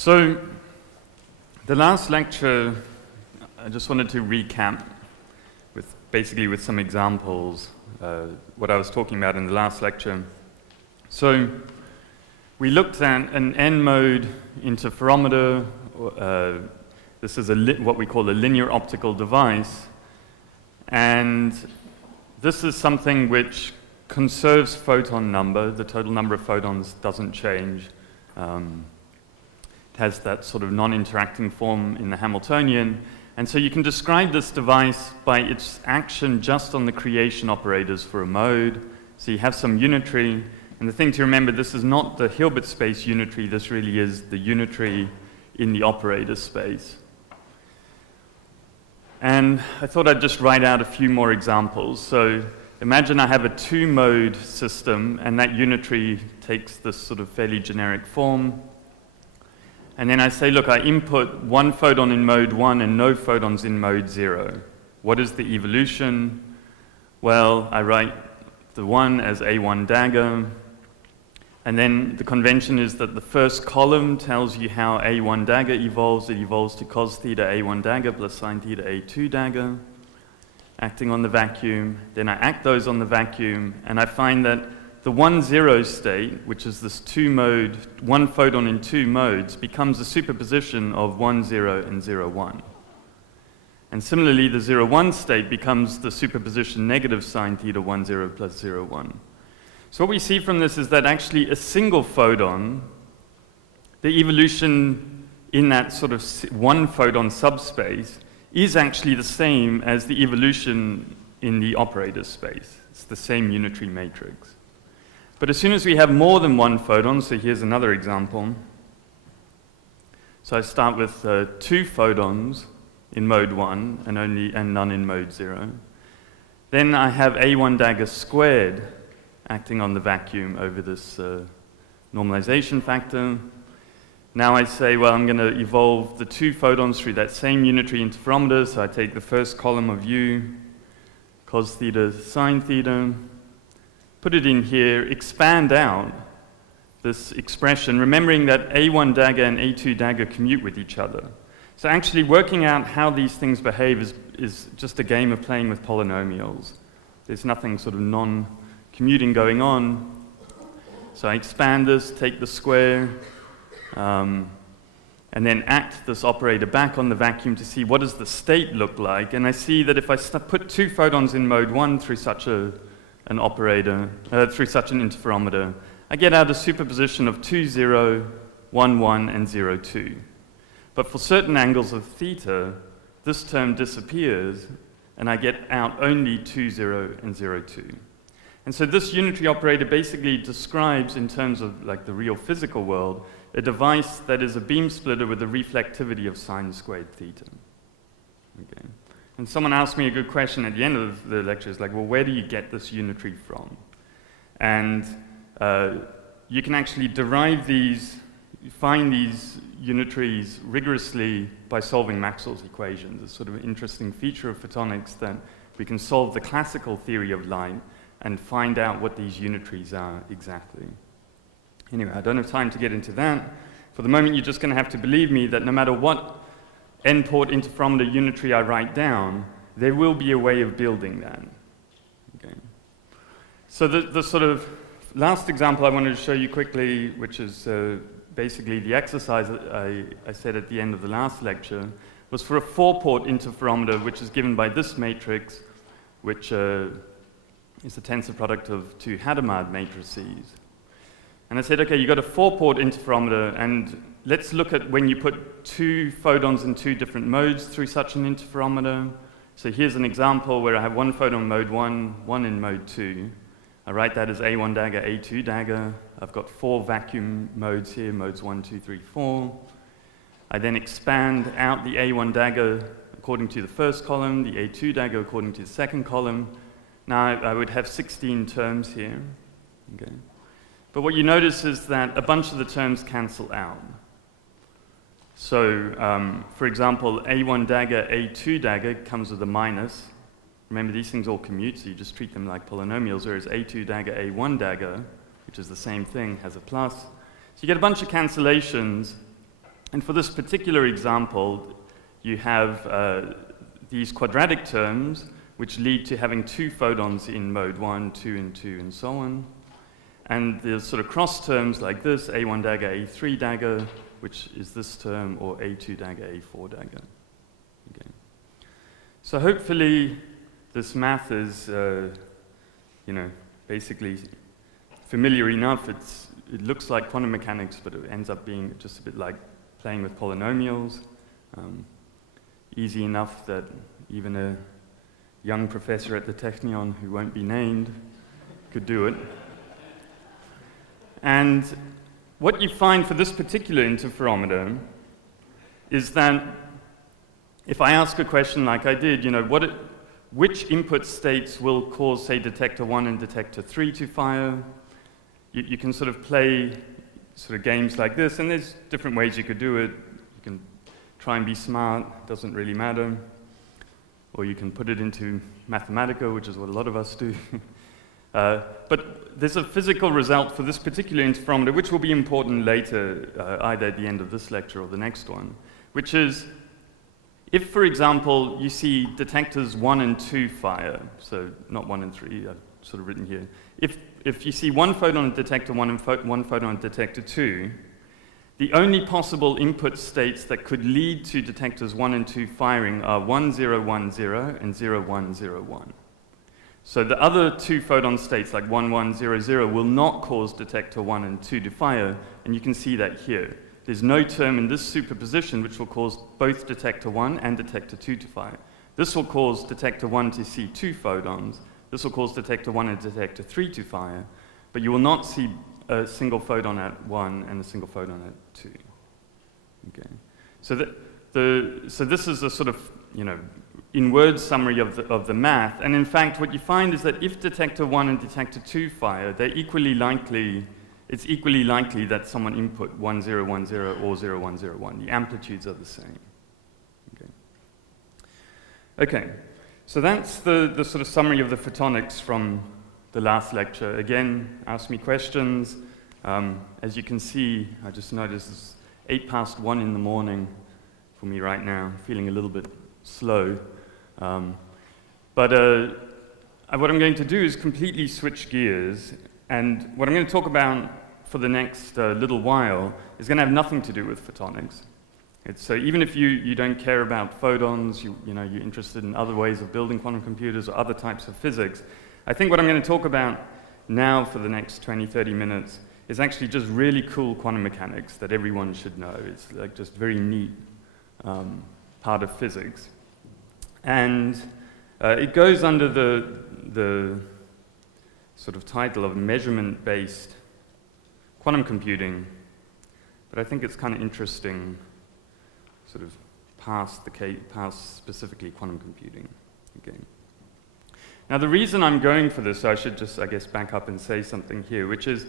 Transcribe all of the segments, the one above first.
So, the last lecture, I just wanted to recap with some examples, what I was talking about in the last lecture. So, we looked at an N-mode interferometer. This is what we call a linear optical device. And this is something which conserves photon number. The total number of photons doesn't change. It has that sort of non-interacting form in the Hamiltonian. And so you can describe this device by its action just on the creation operators for a mode. So you have some unitary. And the thing to remember, this is not the Hilbert space unitary. This really is the unitary in the operator space. And I thought I'd just write out a few more examples. So imagine I have a two-mode system, and that unitary takes this sort of fairly generic form. And then I say, look, I input one photon in mode 1 and no photons in mode 0. What is the evolution? Well, I write the 1 as A1 dagger. And then the convention is that the first column tells you how A1 dagger evolves. It evolves to cos theta A1 dagger plus sine theta A2 dagger, acting on the vacuum. Then I act those on the vacuum, and I find that the 1-0 state, which is this two-mode, one photon in two modes, becomes a superposition of 1-0 and 0-1. And similarly, the 0-1 state becomes the superposition negative sine theta 1-0 plus 0-1. So what we see from this is that actually a single photon, the evolution in that sort of one photon subspace, is actually the same as the evolution in the operator space. It's the same unitary matrix. But as soon as we have more than one photon, so here's another example. So I start with 2 photons in mode 1 and none in mode 0. Then I have A1 dagger squared acting on the vacuum over this normalization factor. Now I say, well, I'm going to evolve the 2 photons through that same unitary interferometer. So I take the first column of U, cos theta, sine theta, put it in here, expand out this expression, remembering that A1 dagger and A2 dagger commute with each other. So actually working out how these things behave is just a game of playing with polynomials. There's nothing sort of non-commuting going on. So I expand this, take the square, and then act this operator back on the vacuum to see what does the state look like. And I see that if I put 2 photons in mode 1 through such an operator, through such an interferometer, I get out a superposition of 2-0, 1-1, and 0-2. But for certain angles of theta, this term disappears, and I get out only 2-0 and 0-2. And so this unitary operator basically describes, in terms of like the real physical world, a device that is a beam splitter with a reflectivity of sine squared theta. Okay. And someone asked me a good question at the end of the lecture, is like, well, where do you get this unitary from? And you can actually derive these, find these unitaries rigorously by solving Maxwell's equations. It's sort of an interesting feature of photonics that we can solve the classical theory of light and find out what these unitaries are exactly. Anyway, I don't have time to get into that. For the moment, you're just going to have to believe me that no matter what N-port interferometer unitary I write down, there will be a way of building that. Okay. So the sort of last example I wanted to show you quickly, which is basically the exercise that I said at the end of the last lecture, was for a four-port interferometer, which is given by this matrix, which is the tensor product of 2 Hadamard matrices. And I said, okay, you've got a 4-port interferometer, and let's look at when you put 2 photons in 2 different modes through such an interferometer. So here's an example where I have 1 photon in mode 1, 1 in mode 2. I write that as A1 dagger, A2 dagger. I've got 4 vacuum modes here, modes 1, 2, 3, 4. I then expand out the A1 dagger according to the first column, the A2 dagger according to the second column. Now I would have 16 terms here. Okay. But what you notice is that a bunch of the terms cancel out. So, for example, A1 dagger, A2 dagger comes with a minus. Remember, these things all commute, so you just treat them like polynomials, whereas A2 dagger, A1 dagger, which is the same thing, has a plus. So you get a bunch of cancellations, And for this particular example, you have these quadratic terms, which lead to having 2 photons in mode 1, 2, and 2, and so on. And there's sort of cross terms like this, A1 dagger, A3 dagger, which is this term, or A2 dagger, A4 dagger. Okay. So hopefully this math is, basically familiar enough. It looks like quantum mechanics, but it ends up being just a bit like playing with polynomials. Easy enough that even a young professor at the Technion, who won't be named, could do it. And what you find for this particular interferometer is that if I ask a question like I did, which input states will cause, say, detector 1 and detector 3 to fire? You can sort of play sort of games like this, and there's different ways you could do it. You can try and be smart, doesn't really matter. Or you can put it into Mathematica, which is what a lot of us do. But there's a physical result for this particular interferometer, which will be important later, either at the end of this lecture or the next one, which is, if, for example, you see detectors 1 and 2 fire, so not 1 and 3, I've sort of written here. If you see one photon at detector 1 and one photon at detector 2, the only possible input states that could lead to detectors 1 and 2 firing are 1, 0, 1, 0, and 0, 1, 0, 1. So the other 2 photon states, like 1, 1, 0, 0, will not cause detector 1 and 2 to fire, and you can see that here. There's no term in this superposition which will cause both detector 1 and detector 2 to fire. This will cause detector 1 to see 2 photons. This will cause detector 1 and detector 3 to fire, but you will not see a single photon at 1 and a single photon at 2. Okay. So this is a sort of, in-word summary of the math. And in fact, what you find is that if detector 1 and detector 2 fire, it's equally likely that someone input 1, 0, 1, 0 or 0, 1, 0, 1. The amplitudes are the same. Okay. So that's the sort of summary of the photonics from the last lecture. Again, ask me questions. As you can see, I just noticed it's 1:08 in the morning for me right now, feeling a little bit slow. But what I'm going to do is completely switch gears, and what I'm going to talk about for the next little while is going to have nothing to do with photonics. So even if you don't care about photons, you're interested in other ways of building quantum computers or other types of physics, I think what I'm going to talk about now for the next 20, 30 minutes is actually just really cool quantum mechanics that everyone should know. It's like just very neat part of physics. And it goes under the sort of title of measurement-based quantum computing, but I think it's kind of interesting sort of past specifically quantum computing. Okay. Now the reason I'm going for this, so I should just, I guess, back up and say something here, which is,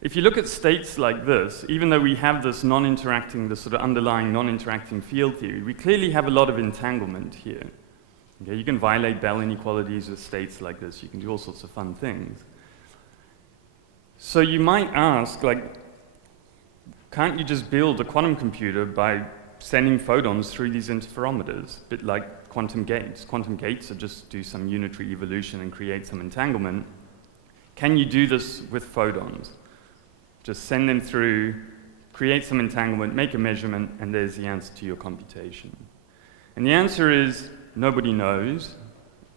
if you look at states like this, even though we have this this sort of underlying non-interacting field theory, we clearly have a lot of entanglement here. Okay, you can violate Bell inequalities with states like this. You can do all sorts of fun things. So you might ask, can't you just build a quantum computer by sending photons through these interferometers, a bit like quantum gates? Quantum gates are just do some unitary evolution and create some entanglement. Can you do this with photons? Just send them through, create some entanglement, make a measurement, and there's the answer to your computation. And the answer is, nobody knows.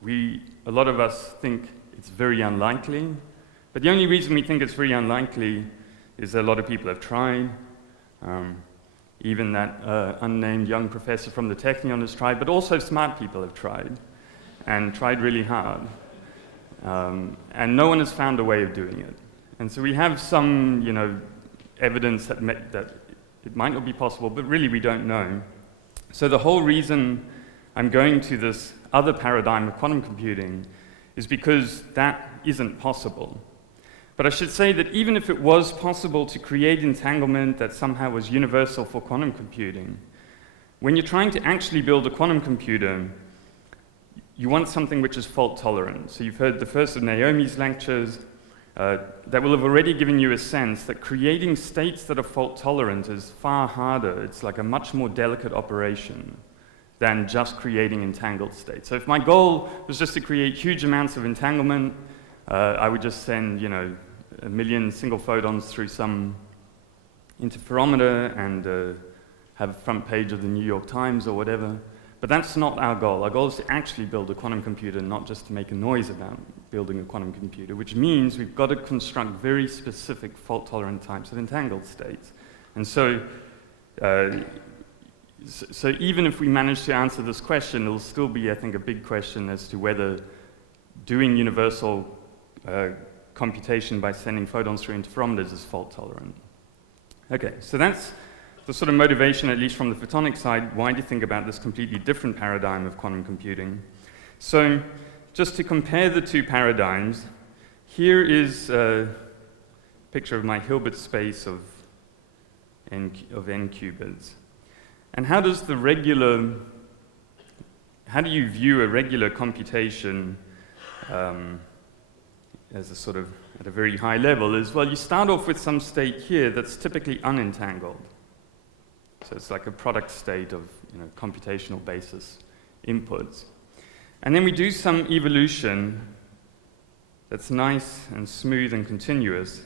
A lot of us think it's very unlikely, but the only reason we think it's very unlikely is that a lot of people have tried. Even that unnamed young professor from the Technion has tried, but also smart people have tried, and tried really hard. And no one has found a way of doing it. And so we have some, evidence that it might not be possible, but really we don't know. So the whole reason I'm going to this other paradigm of quantum computing is because that isn't possible. But I should say that even if it was possible to create entanglement that somehow was universal for quantum computing, when you're trying to actually build a quantum computer, you want something which is fault-tolerant. So you've heard the first of Naomi's lectures. that will have already given you a sense that creating states that are fault tolerant is far harder. It's like a much more delicate operation than just creating entangled states. So if my goal was just to create huge amounts of entanglement, I would just send, you know, 1 million single photons through some interferometer and have a front page of the New York Times or whatever. But that's not our goal. Our goal is to actually build a quantum computer, not just to make a noise about building a quantum computer, which means we've got to construct very specific fault-tolerant types of entangled states. And so, so even if we manage to answer this question, it'll still be, I think, a big question as to whether doing universal computation by sending photons through interferometers is fault-tolerant. Okay, so that's the sort of motivation, at least from the photonic side, why do you think about this completely different paradigm of quantum computing? So just to compare the two paradigms, here is a picture of my Hilbert space of n qubits. And how do you view a regular computation as a sort of, at a very high level, is, well, you start off with some state here that's typically unentangled. So it's like a product state of, you know, computational basis inputs. And then we do some evolution that's nice and smooth and continuous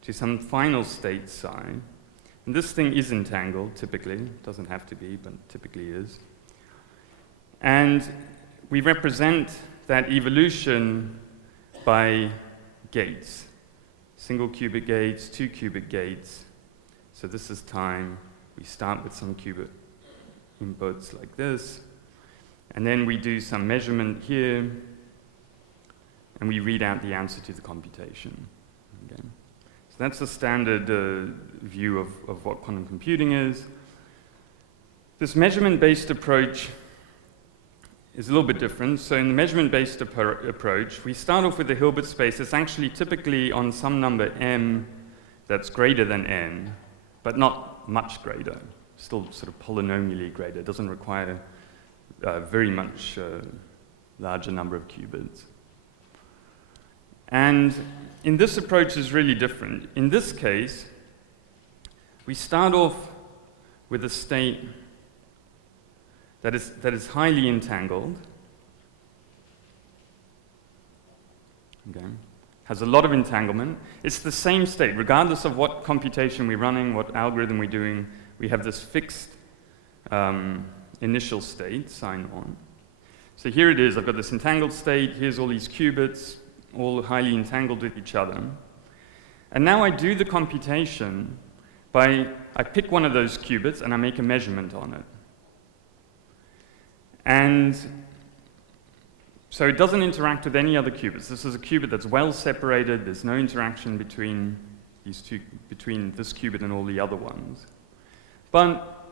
to some final state psi. And this thing is entangled, typically. It doesn't have to be, but typically is. And we represent that evolution by gates. Single qubit gates, 2 qubit gates. So this is time. We start with some qubit inputs like this, and then we do some measurement here, and we read out the answer to the computation. Okay. So that's the standard view of what quantum computing is. This measurement-based approach is a little bit different. So in the measurement-based approach, we start off with the Hilbert space. It's actually typically on some number m that's greater than n, but not much greater, still sort of polynomially greater. It doesn't require very much larger number of qubits. And in this approach is really different. In this case, we start off with a state that is highly entangled. Okay. Has a lot of entanglement. It's the same state, regardless of what computation we're running, what algorithm we're doing, we have this fixed initial state, sign on. So here it is, I've got this entangled state, here's all these qubits, all highly entangled with each other. And now I do the computation by, I pick one of those qubits and I make a measurement on it. And so it doesn't interact with any other qubits. This is a qubit that's well separated. There's no interaction between between this qubit and all the other ones. But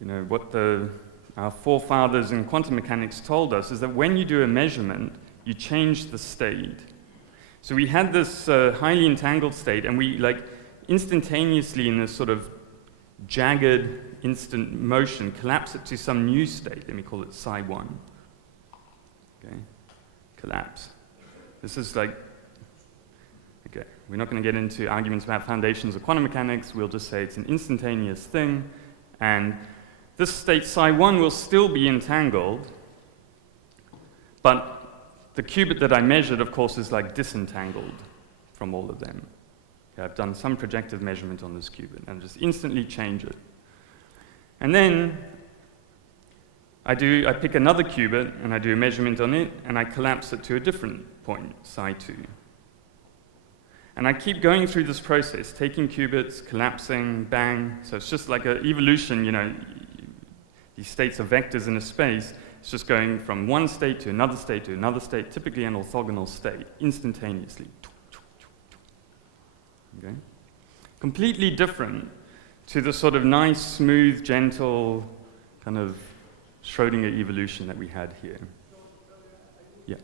you know what our forefathers in quantum mechanics told us is that when you do a measurement, you change the state. So we had this highly entangled state, and we like instantaneously in this sort of jagged instant motion collapse it to some new state. Let me call it psi 1. Okay, collapse. This is like, okay, we're not going to get into arguments about foundations of quantum mechanics. We'll just say it's an instantaneous thing, and this state psi 1 will still be entangled, but the qubit that I measured, of course, is like disentangled from all of them. Okay, I've done some projective measurement on this qubit and just instantly change it. And then I pick another qubit and I do a measurement on it and I collapse it to a different point, psi 2. And I keep going through this process, taking qubits, collapsing, bang. So it's just like an evolution, you know, these states are vectors in a space. It's just going from one state to another state to another state, typically an orthogonal state, instantaneously. Okay? Completely different to the sort of nice, smooth, gentle kind of Schrödinger evolution that we had here. Yeah.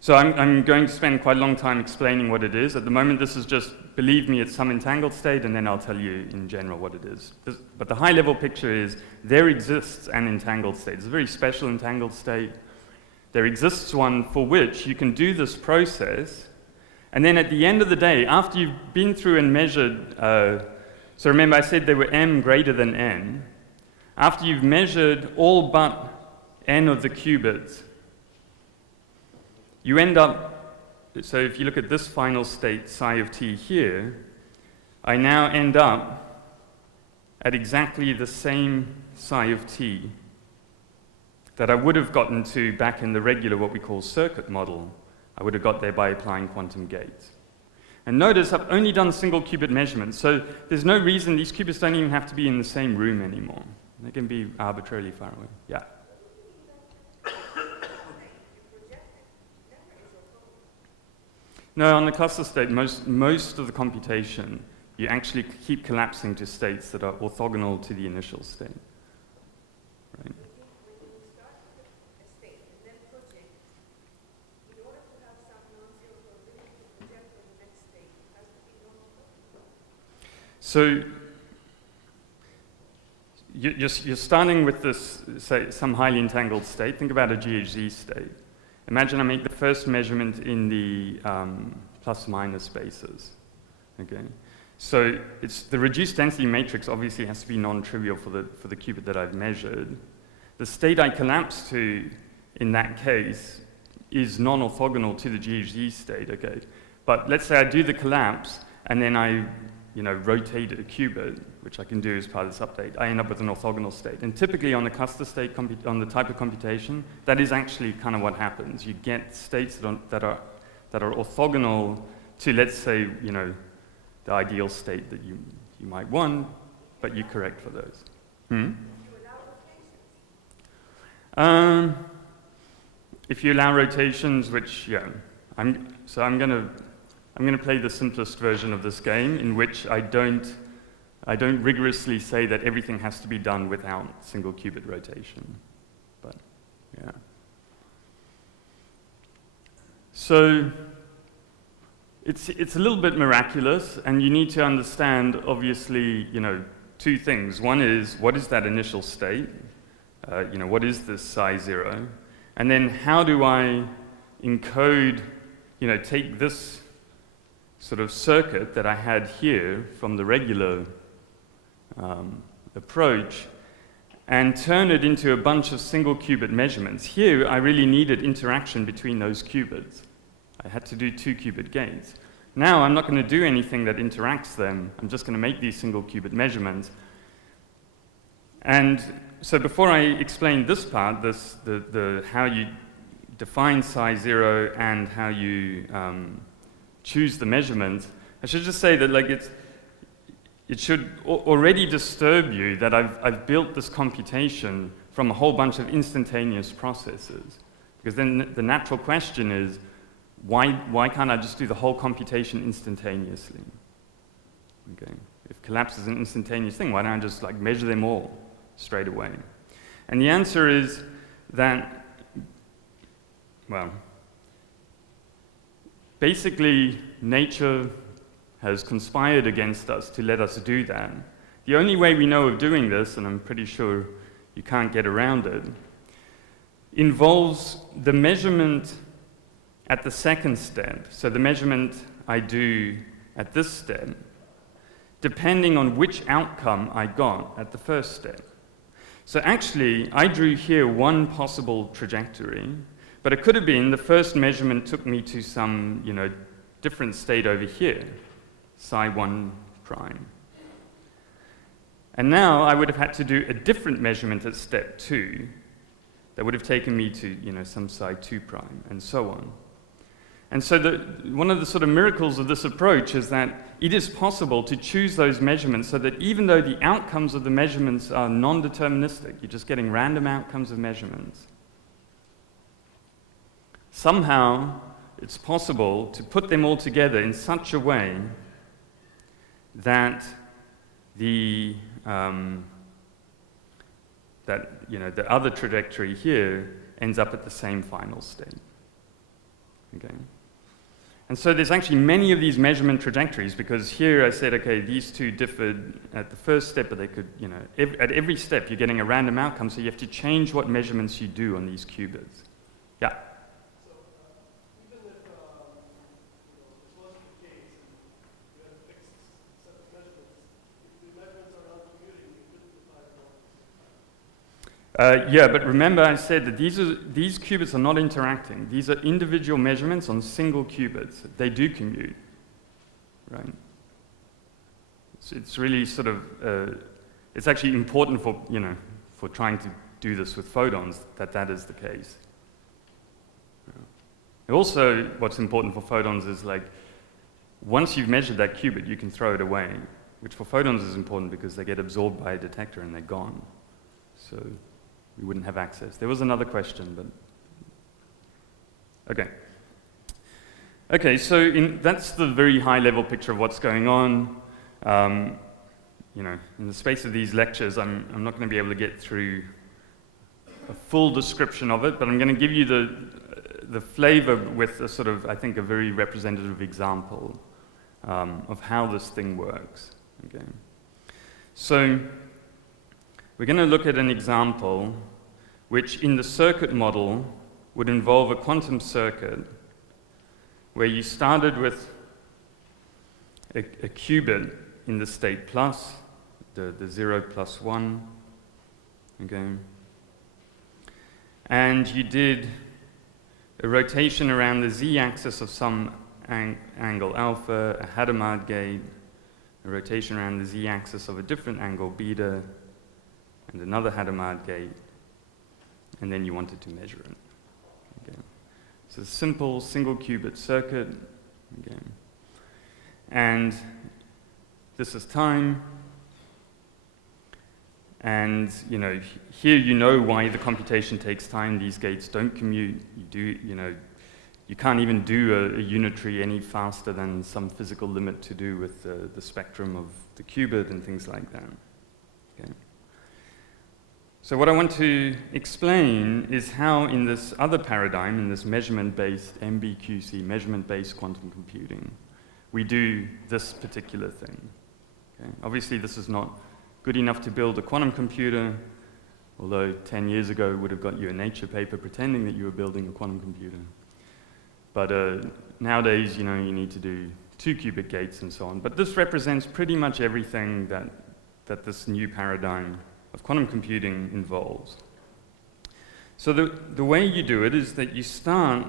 So I'm going to spend quite a long time explaining what it is. At the moment, this is just, believe me, it's some entangled state, and then I'll tell you in general what it is. But the high-level picture is there exists an entangled state. It's a very special entangled state. there exists one for which you can do this process, and then at the end of the day, after you've been through and measured, so remember I said there were m greater than n, after you've measured all but n of the qubits, you end up, so if you look at this final state, psi of t here, I now end up at exactly the same psi of t that I would have gotten to back in the regular, what we call circuit model. I would have got there by applying quantum gates. And notice I've only done single qubit measurements, so there's no reason these qubits don't even have to be in the same room anymore. They can be arbitrarily far away. Yeah. No, on the cluster state, most of the computation, you actually keep collapsing to states that are orthogonal to the initial state. Right? So you're starting with this, say, some highly entangled state. Think about a GHZ state. Imagine I make the first measurement in the plus-minus spaces. Okay, so it's the reduced density matrix obviously has to be non-trivial for the qubit that I've measured. The state I collapse to in that case is non-orthogonal to the GHZ state. Okay, but let's say I do the collapse and then I rotate a qubit, which I can do as part of this update, I end up with an orthogonal state. And typically on the cluster state, on the type of computation, that is actually kind of what happens. You get states that are orthogonal to, let's say, the ideal state that you might want, but you correct for those. If you allow rotations, which, yeah, I'm going to play the simplest version of this game, in which I don't rigorously say that everything has to be done without single qubit rotation. But yeah. So it's a little bit miraculous, and you need to understand, obviously, two things. One is, what is that initial state? What is this psi 0? And then how do I encode, take this sort of circuit that I had here from the regular approach and turn it into a bunch of single qubit measurements. Here, I really needed interaction between those qubits. I had to do 2 qubit gates. Now, I'm not going to do anything that interacts them. I'm just going to make these single qubit measurements. And so before I explain this part, the how you define psi 0 and how you choose the measurements, I should just say that it should already disturb you that I've built this computation from a whole bunch of instantaneous processes. Because then the natural question is, why can't I just do the whole computation instantaneously? Okay. If collapse is an instantaneous thing, why don't I just measure them all straight away? And the answer is that, well, basically, nature has conspired against us to let us do that. The only way we know of doing this, and I'm pretty sure you can't get around it, involves the measurement at the second step. So the measurement I do at this step, depending on which outcome I got at the first step. So actually, I drew here one possible trajectory, but it could have been the first measurement took me to some, different state over here, psi 1 prime. And now I would have had to do a different measurement at step 2 that would have taken me to, some psi 2 prime, and so on. And so one of the sort of miracles of this approach is that it is possible to choose those measurements so that even though the outcomes of the measurements are non-deterministic, you're just getting random outcomes of measurements, somehow it's possible to put them all together in such a way that the other trajectory here ends up at the same final state. Okay. And so there's actually many of these measurement trajectories, because here I said, okay, these two differed at the first step, but they could, at every step you're getting a random outcome, so you have to change what measurements you do on these qubits. Yeah? Yeah, but remember I said that these qubits are not interacting. These are individual measurements on single qubits. They do commute, right? So it's really sort of, it's actually important for, for trying to do this with photons, that is the case. Also, what's important for photons is like, once you've measured that qubit, you can throw it away, which for photons is important because they get absorbed by a detector and they're gone. So we wouldn't have access. There was another question, but okay. Okay, so that's the very high-level picture of what's going on. In the space of these lectures, I'm not going to be able to get through a full description of it, but I'm going to give you the flavor with a sort of, I think, a very representative example of how this thing works. Okay. So we're going to look at an example which in the circuit model would involve a quantum circuit where you started with a qubit in the state plus, the 0 plus 1, okay? And you did a rotation around the z-axis of some angle alpha, a Hadamard gate, a rotation around the z-axis of a different angle beta, and another Hadamard gate, and then you wanted to measure it. Okay. So a simple single qubit circuit, okay. And this is time, and here you know why the computation takes time. These gates don't commute. You can't even do a unitary any faster than some physical limit to do with the spectrum of the qubit and things like that. Okay. So what I want to explain is how in this other paradigm, in this measurement-based MBQC, measurement-based quantum computing, we do this particular thing. Okay. Obviously, this is not good enough to build a quantum computer, although 10 years ago would have got you a Nature paper pretending that you were building a quantum computer. But nowadays, you need to do 2-qubit gates and so on. But this represents pretty much everything that this new paradigm of quantum computing involves. So the way you do it is that you start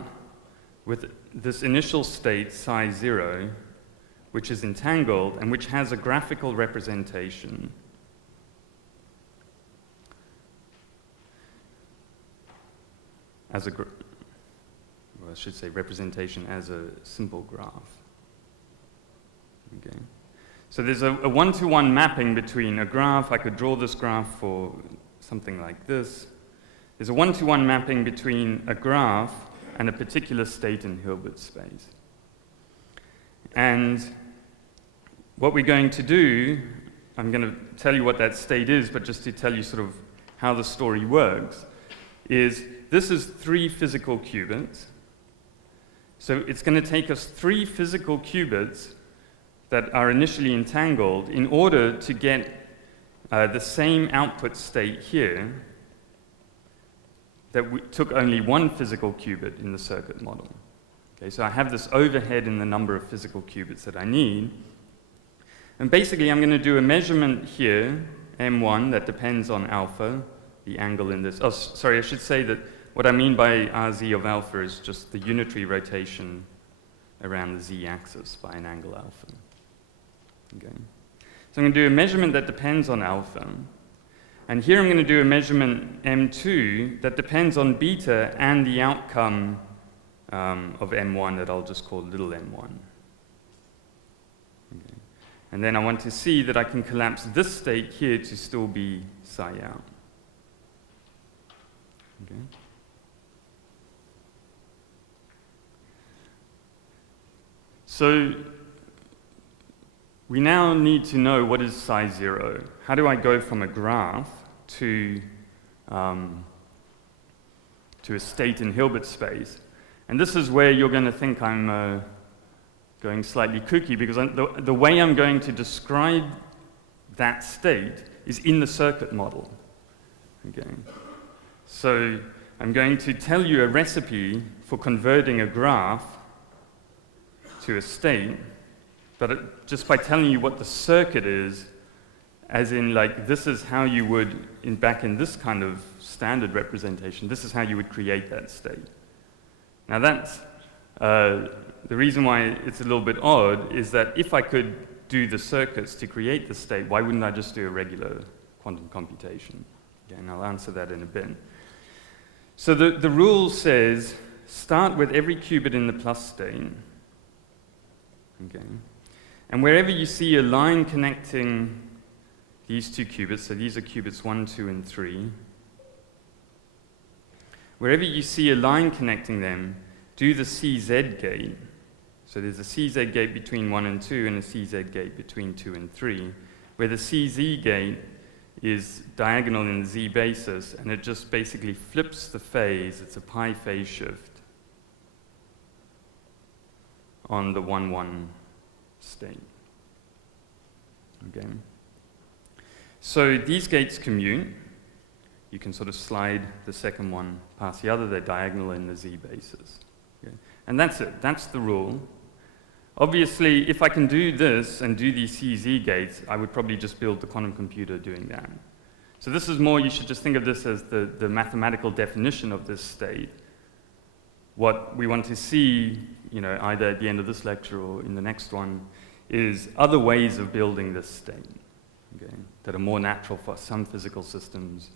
with this initial state, psi 0, which is entangled and which has a graphical representation. I should say representation as a simple graph. Okay. So there's a one-to-one mapping between a graph. I could draw this graph for something like this. There's a one-to-one mapping between a graph and a particular state in Hilbert space. And what we're going to do, I'm going to tell you what that state is, but just to tell you sort of how the story works, is this is 3 physical qubits. So it's going to take us 3 physical qubits that are initially entangled in order to get the same output state here that took only 1 physical qubit in the circuit model. Okay, so I have this overhead in the number of physical qubits that I need. And basically, I'm going to do a measurement here, M1, that depends on alpha, the angle in this. Oh, sorry, I should say that what I mean by RZ of alpha is just the unitary rotation around the z-axis by an angle alpha. Okay. So I'm going to do a measurement that depends on alpha. And here I'm going to do a measurement M2 that depends on beta and the outcome of M1 that I'll just call little m1. Okay. And then I want to see that I can collapse this state here to still be psi out. Okay. So we now need to know what is psi 0. How do I go from a graph to a state in Hilbert space? And this is where you're going to think I'm going slightly kooky, because the way I'm going to describe that state is in the circuit model. Okay. So I'm going to tell you a recipe for converting a graph to a state, but just by telling you what the circuit is, as in, like, this is how you would, back in this kind of standard representation, this is how you would create that state. Now that's, the reason why it's a little bit odd is that if I could do the circuits to create the state, why wouldn't I just do a regular quantum computation? Okay, and I'll answer that in a bit. So the rule says, start with every qubit in the plus state, okay? And wherever you see a line connecting these two qubits, so these are qubits 1, 2, and 3, wherever you see a line connecting them, do the CZ gate. So there's a CZ gate between 1 and 2 and a CZ gate between 2 and 3, where the CZ gate is diagonal in the Z basis, and it just basically flips the phase. It's a pi phase shift on the 1, 1 state. Okay. So these gates commute. You can sort of slide the second one past the other. They're diagonal in the Z basis. Okay. And that's it. That's the rule. Obviously, if I can do this and do these CZ gates, I would probably just build the quantum computer doing that. So this is more, you should just think of this as the mathematical definition of this state. What we want to see, either at the end of this lecture or in the next one, is other ways of building this state, okay, that are more natural for some physical systems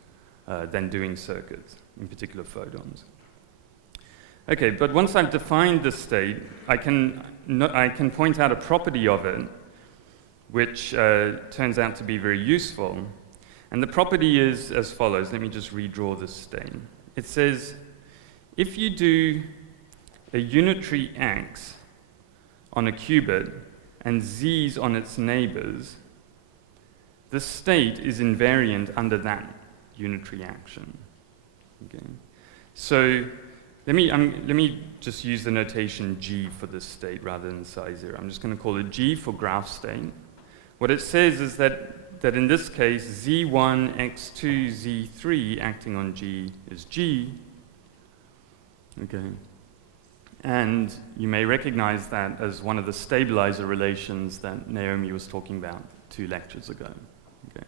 than doing circuits, in particular photons. Okay, but once I've defined this state, I can point out a property of it which turns out to be very useful. And the property is as follows. Let me just redraw this state. It says, if you do a unitary X on a qubit and Z's on its neighbors, the state is invariant under that unitary action. Okay. So let me just use the notation G for this state rather than psi 0. I'm just going to call it G for graph state. What it says is that in this case, Z1, X2, Z3 acting on G is G. Okay. And you may recognize that as one of the stabilizer relations that Naomi was talking about 2 lectures ago. Okay.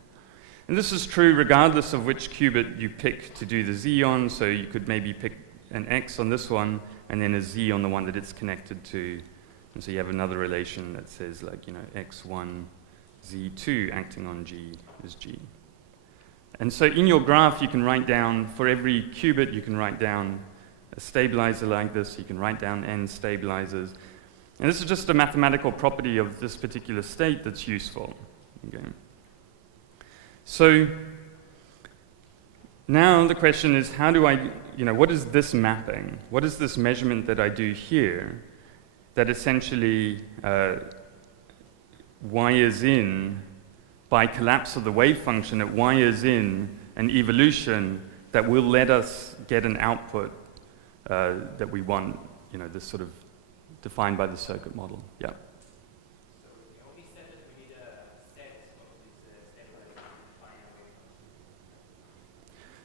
And this is true regardless of which qubit you pick to do the Z on, so you could maybe pick an X on this one and then a Z on the one that it's connected to. And so you have another relation that says, like, X1, Z2 acting on G is G. And so in your graph, you can write down, for every qubit, you can write down a stabilizer like this. You can write down n stabilizers. And this is just a mathematical property of this particular state that's useful. Okay. So now the question is, how do I, what is this mapping? What is this measurement that I do here that essentially wires in, by collapse of the wave function, it wires in an evolution that will let us get an output that we want, this sort of defined by the circuit model. Yeah. So the only step is we need a set of these stabilizers to define a wave function.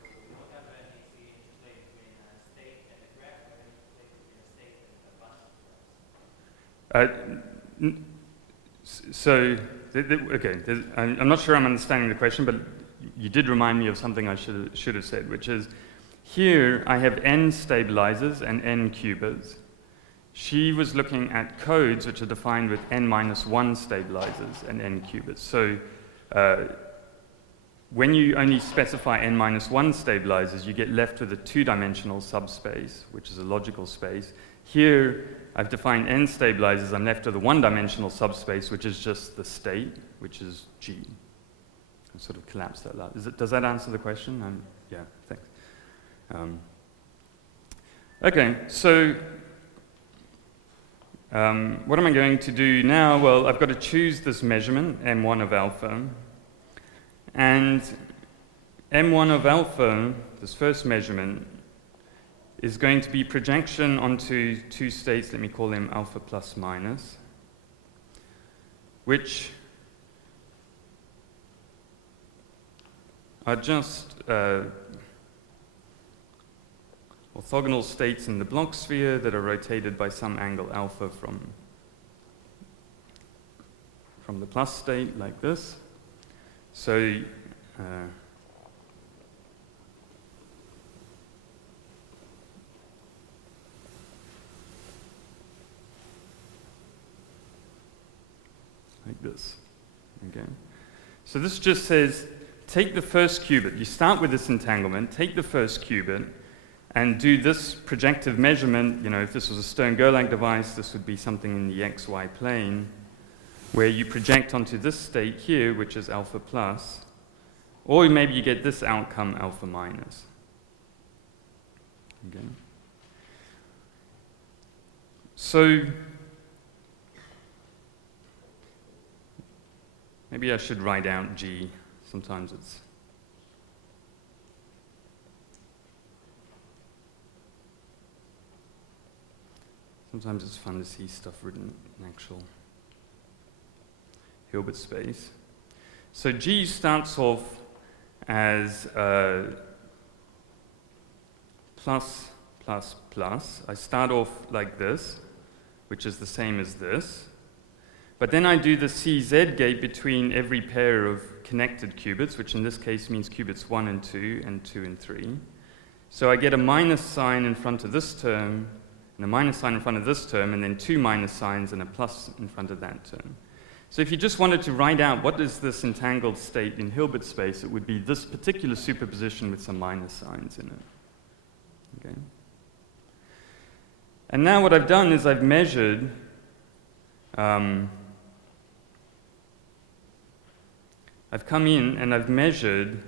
So we don't have any interplay between a state and a graph, or any interplay between a state and a bunch of graphs. So, okay, I'm not sure I'm understanding the question, but you did remind me of something I should have said, which is, here I have n stabilizers and n qubits. She was looking at codes which are defined with n-1 stabilizers and n qubits. So when you only specify n-1 stabilizers, you get left with a 2-dimensional subspace, which is a logical space. Here, I've defined n stabilizers. I'm left with a 1-dimensional subspace, which is just the state, which is G. I sort of collapsed that out. Does that answer the question? Yeah, thanks. Okay, so what am I going to do now? Well, I've got to choose this measurement, M1 of alpha. And M1 of alpha, this first measurement, is going to be projection onto 2 states, let me call them alpha plus minus, which are just orthogonal states in the Bloch sphere that are rotated by some angle alpha from the plus state, like this. So like this. Okay. So this just says, take the first qubit. You start with this entanglement, take the first qubit, and do this projective measurement. You know, if this was a Stern-Gerlach device, this would be something in the XY plane, where you project onto this state here, which is alpha plus, or maybe you get this outcome, alpha minus. Okay. So maybe I should write out G. Sometimes it's fun to see stuff written in actual Hilbert space. So G starts off as plus, plus, plus. I start off like this, which is the same as this. But then I do the CZ gate between every pair of connected qubits, which in this case means qubits 1 and 2 and 3. So I get a minus sign in front of this term, and a minus sign in front of this term, and then 2 minus signs and a plus in front of that term. So if you just wanted to write out what is this entangled state in Hilbert space, it would be this particular superposition with some minus signs in it. Okay. And now what I've done is I've measured I've come in and I've measured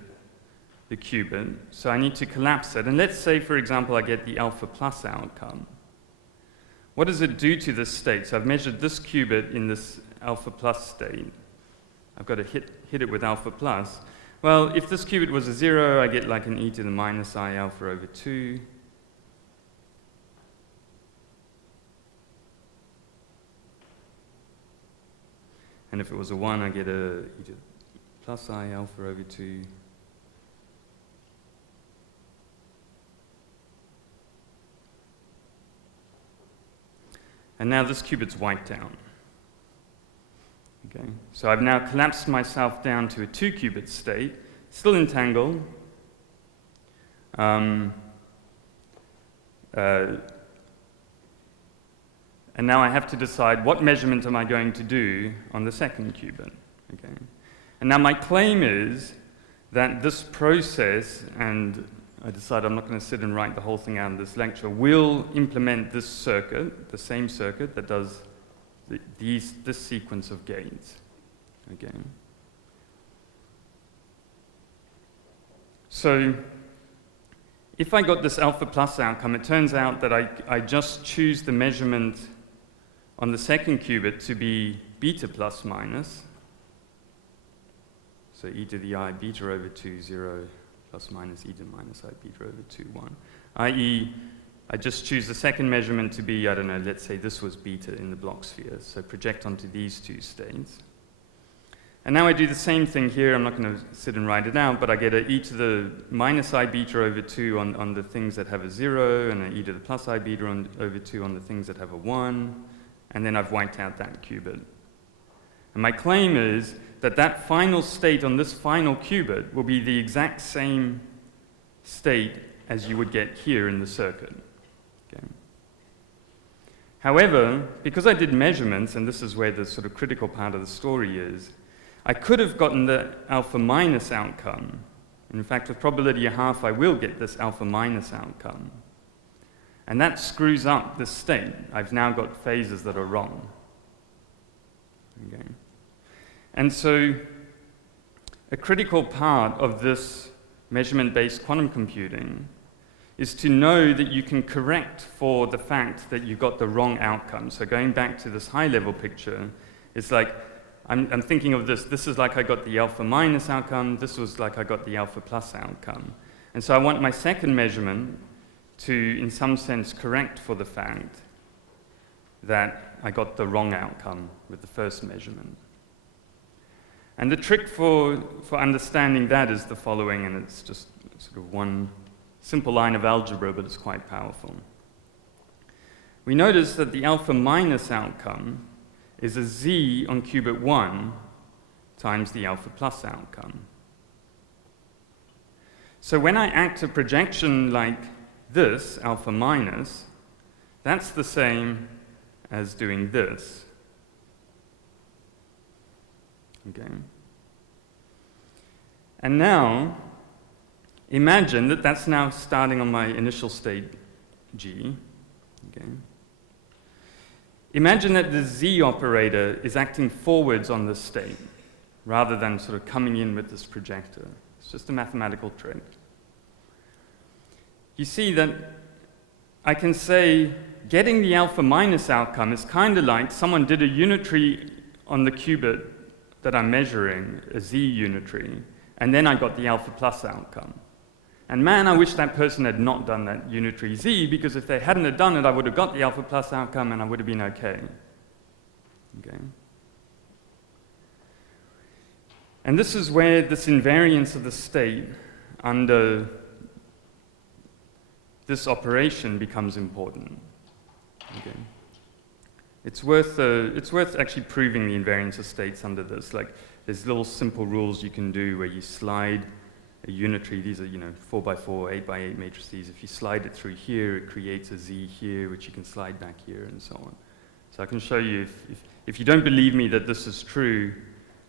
the qubit, so I need to collapse it. And let's say, for example, I get the alpha plus outcome. What does it do to this state? So I've measured this qubit in this alpha plus state. I've got to hit it with alpha plus. Well, if this qubit was a 0, I get like an e to the minus I alpha over 2. And if it was a 1, I get a e to the plus I alpha over 2. And now this qubit's wiped out. Okay, so I've now collapsed myself down to a 2-qubit state, still entangled. And now I have to decide what measurement am I going to do on the second qubit. Okay. And now my claim is that this process, and I decide I'm not going to sit and write the whole thing out in this lecture, will implement this circuit, the same circuit that does this sequence of gates. Okay. So if I got this alpha plus outcome, it turns out that I just choose the measurement on the second qubit to be beta plus minus. So e to the I beta over 2, 0, plus minus e to the minus I beta over 2, 1. i.e., I just choose the second measurement to be, I don't know, let's say this was beta in the Bloch sphere. So project onto these two states. And now I do the same thing here. I'm not going to sit and write it out, but I get an e to the minus I beta over 2 on the things that have a 0, and an e to the plus I beta over 2 on the things that have a 1. And then I've wiped out that qubit. And my claim is that that final state on this final qubit will be the exact same state as you would get here in the circuit. Okay. However, because I did measurements, and this is where the sort of critical part of the story is, I could have gotten the alpha minus outcome. In fact, with probability of half, I will get this alpha minus outcome. And that screws up the state. I've now got phases that are wrong. Okay. And so a critical part of this measurement-based quantum computing is to know that you can correct for the fact that you got the wrong outcome. So going back to this high-level picture, it's like, I'm thinking of this. This is like I got the alpha minus outcome. This was like I got the alpha plus outcome. And so I want my second measurement to, in some sense, correct for the fact that I got the wrong outcome with the first measurement. And the trick for understanding that is the following, and it's just sort of one simple line of algebra, but it's quite powerful. We notice that the alpha minus outcome is a z on qubit 1 times the alpha plus outcome. So when I act a projection like this, alpha minus, that's the same as doing this. Okay. And now, imagine that that's now starting on my initial state G. Okay. Imagine that the Z operator is acting forwards on this state, rather than sort of coming in with this projector. It's just a mathematical trick. You see that I can say getting the alpha minus outcome is kind of like someone did a unitary on the qubit that I'm measuring, a Z unitary, and then I got the alpha plus outcome. And man, I wish that person had not done that unitary Z, because if they hadn't have done it, I would have got the alpha plus outcome and I would have been okay. Okay? And this is where this invariance of the state under this operation becomes important. Okay? It's worth actually proving the invariance of states under this. Like, there's little simple rules you can do where you slide a unitary, these are 4x4, 8x8 matrices. If you slide it through here, it creates a Z here, which you can slide back here, and so on. So I can show you, if you don't believe me that this is true,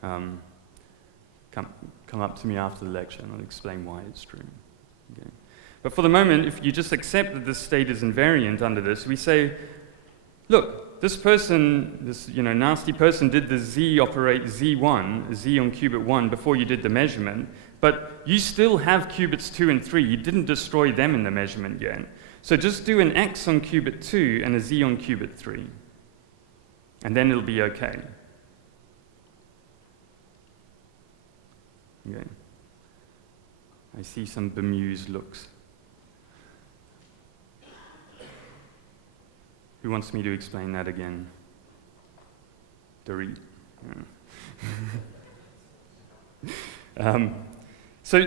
come up to me after the lecture and I'll explain why it's true. Okay. But for the moment, if you just accept that this state is invariant under this, we say, look, this person, this nasty person did the Z operate Z1, Z on qubit 1 before you did the measurement, but you still have qubits 2 and 3. You didn't destroy them in the measurement yet. So just do an X on qubit 2 and a Z on qubit 3. And then it'll be okay. Okay. I see some bemused looks. Who wants me to explain that again? Dorit. Yeah. So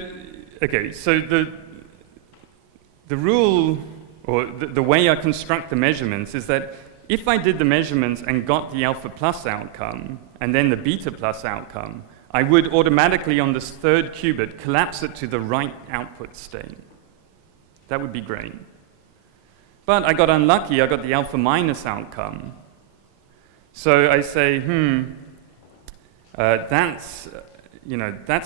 the rule, or the way I construct the measurements is that if I did the measurements and got the alpha plus outcome, and then the beta plus outcome, I would automatically on this third qubit collapse it to the right output state. That would be great. But I got unlucky, I got the alpha minus outcome. So I say, that's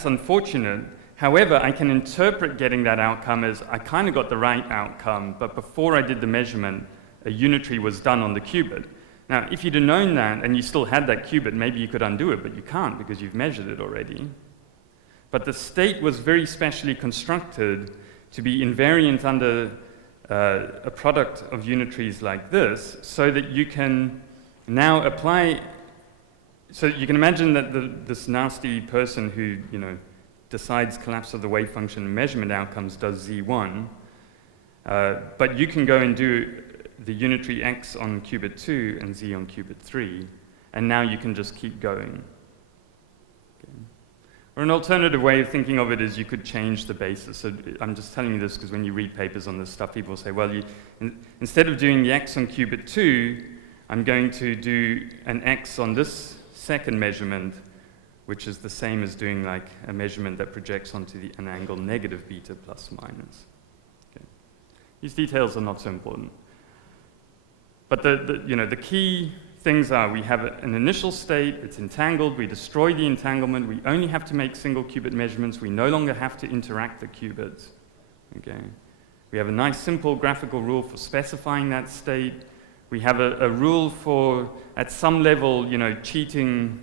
unfortunate. However, I can interpret getting that outcome as I kind of got the right outcome, but before I did the measurement, a unitary was done on the qubit. Now, if you'd have known that and you still had that qubit, maybe you could undo it, but you can't because you've measured it already. But the state was very specially constructed to be invariant under a product of unitaries like this, so that you can now apply. So you can imagine that this nasty person who decides collapse of the wave function and measurement outcomes does Z1, but you can go and do the unitary X on qubit 2 and Z on qubit 3, and now you can just keep going. Okay. Or an alternative way of thinking of it is you could change the basis. So I'm just telling you this because when you read papers on this stuff, people will say, well, instead of doing the X on qubit 2, I'm going to do an X on this second measurement, which is the same as doing like a measurement that projects onto an angle negative beta plus minus. Okay. These details are not so important. But the key things are we have an initial state, it's entangled, we destroy the entanglement, we only have to make single qubit measurements, we no longer have to interact the qubits. Okay. We have a nice simple graphical rule for specifying that state. We have a rule for, at some level, cheating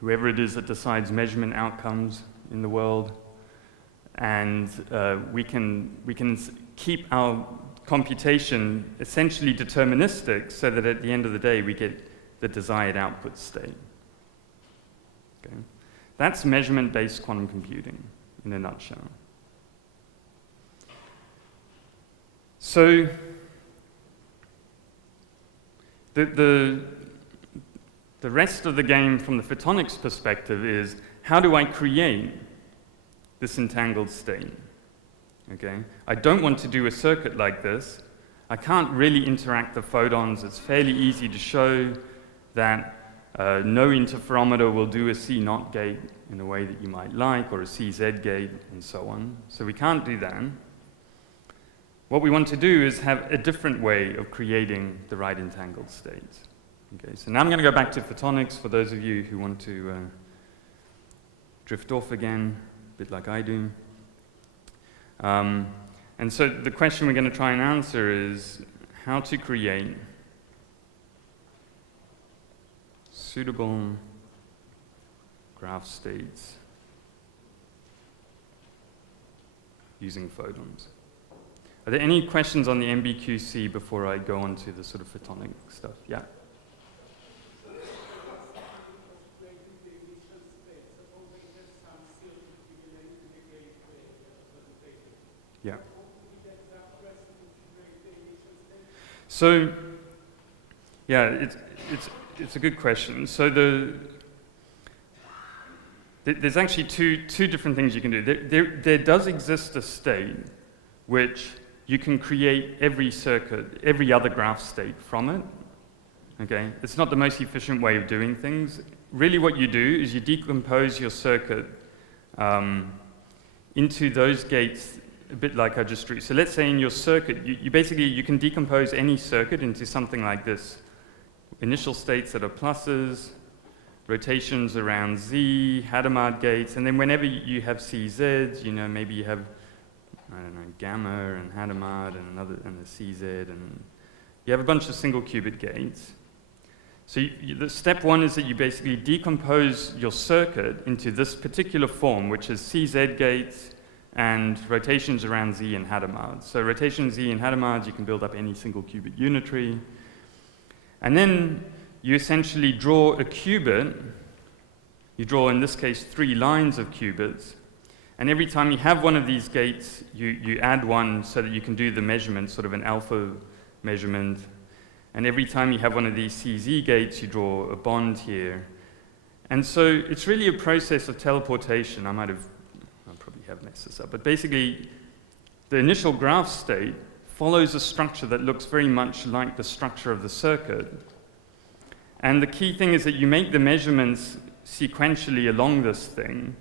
whoever it is that decides measurement outcomes in the world. And we can keep our computation essentially deterministic so that at the end of the day we get the desired output state. Okay. That's measurement-based quantum computing in a nutshell. So the rest of the game from the photonics perspective is how do I create this entangled state? Okay? I don't want to do a circuit like this. I can't really interact the photons. It's fairly easy to show that No interferometer will do a C0 gate in a way that you might like, or a CZ gate, and so on. So we can't do that. What we want to do is have a different way of creating the right entangled states. Okay, so now I'm going to go back to photonics for those of you who want to drift off again, a bit like I do. And so the question we're going to try and answer is how to create suitable graph states using photons. Are there any questions on the MBQC before I go on to the sort of photonic stuff? Yeah? Yeah. So, yeah, it's a good question. So there's actually two different things you can do. There does exist a state which you can create every circuit, every other graph state from it. Okay? It's not the most efficient way of doing things. Really what you do is you decompose your circuit into those gates a bit like I just drew. So let's say in your circuit, you can decompose any circuit into something like this. Initial states that are pluses, rotations around Z, Hadamard gates, and then whenever you have CZs, maybe you have, I don't know, gamma and Hadamard and the CZ, and you have a bunch of single qubit gates. So the step one is that you basically decompose your circuit into this particular form, which is CZ gates and rotations around Z and Hadamard. So rotation Z and Hadamard, you can build up any single qubit unitary. And then you essentially draw a qubit. You draw, in this case, 3 lines of qubits. And every time you have one of these gates, you add one so that you can do the measurement, sort of an alpha measurement. And every time you have one of these CZ gates, you draw a bond here. And so it's really a process of teleportation. I probably have messed this up, but basically the initial graph state follows a structure that looks very much like the structure of the circuit. And the key thing is that you make the measurements sequentially along this thing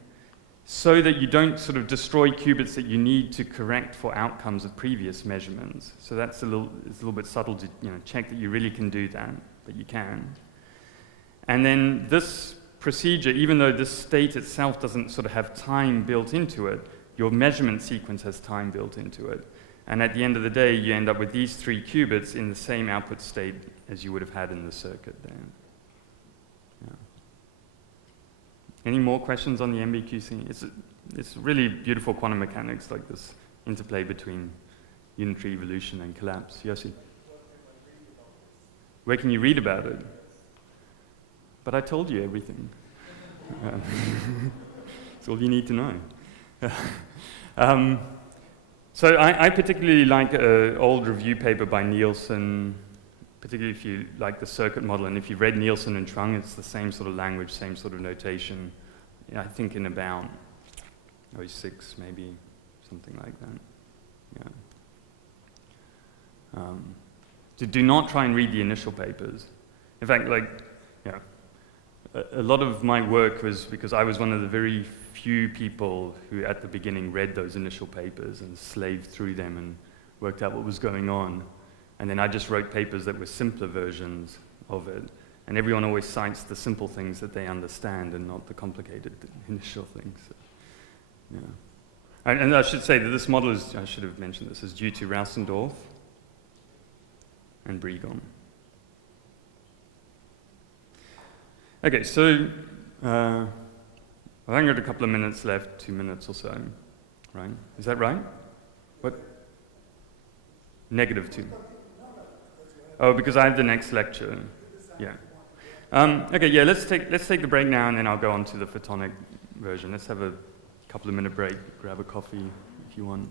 so that you don't sort of destroy qubits that you need to correct for outcomes of previous measurements. So it's a little bit subtle to check that you really can do that, but you can. And then this procedure, even though this state itself doesn't sort of have time built into it, your measurement sequence has time built into it. And at the end of the day, you end up with these 3 qubits in the same output state as you would have had in the circuit there. Yeah. Any more questions on the MBQC? It's really beautiful quantum mechanics, like this interplay between unitary evolution and collapse. Yossi? Where can you read about it? But I told you everything. That's all you need to know. So I particularly like an old review paper by Nielsen, particularly if you like the circuit model, and if you've read Nielsen and Trung, it's the same sort of language, same sort of notation. I think in about 06, maybe, something like that. Yeah. Do not try and read the initial papers. In fact, a lot of my work was because I was one of the very few people who at the beginning read those initial papers and slaved through them and worked out what was going on. And then I just wrote papers that were simpler versions of it. And everyone always cites the simple things that they understand and not the complicated initial things. So, yeah. And I should say that this model is, I should have mentioned this, is due to Rausendorf and Brigon. Okay, so I think I've got a couple of minutes left, 2 minutes or so, right? Is that right? What? -2. Oh, because I have the next lecture. Yeah. Okay, yeah, let's take the break now, and then I'll go on to the photonic version. Let's have a couple of minute break, grab a coffee if you want.